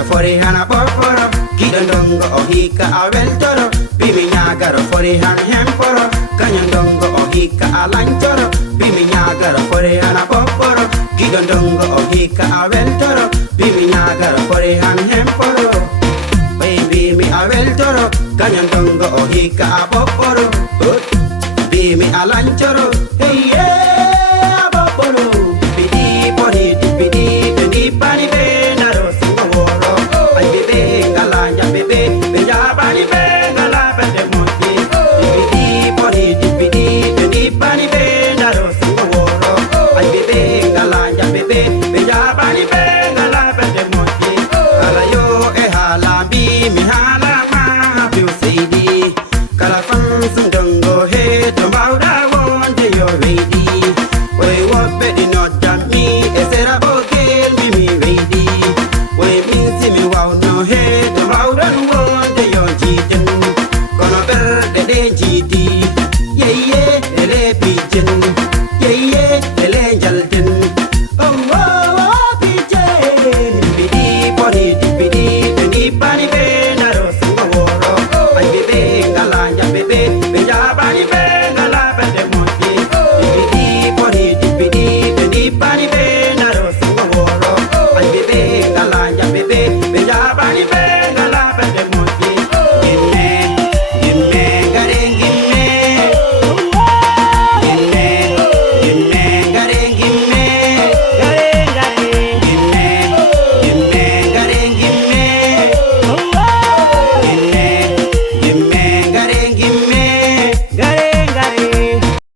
nyagaro fori hana poporo Gidondongo o hika a weltoro Bimi nyagaro fori hana hemporo Kanyandongo o hika a lantoro Bimi nyagaro fori hana poporo Gidondongo o hika a weltoro Bimi nyagaro fori hana hemporo Baby mi a weltoro Kanyandongo o hika a poporo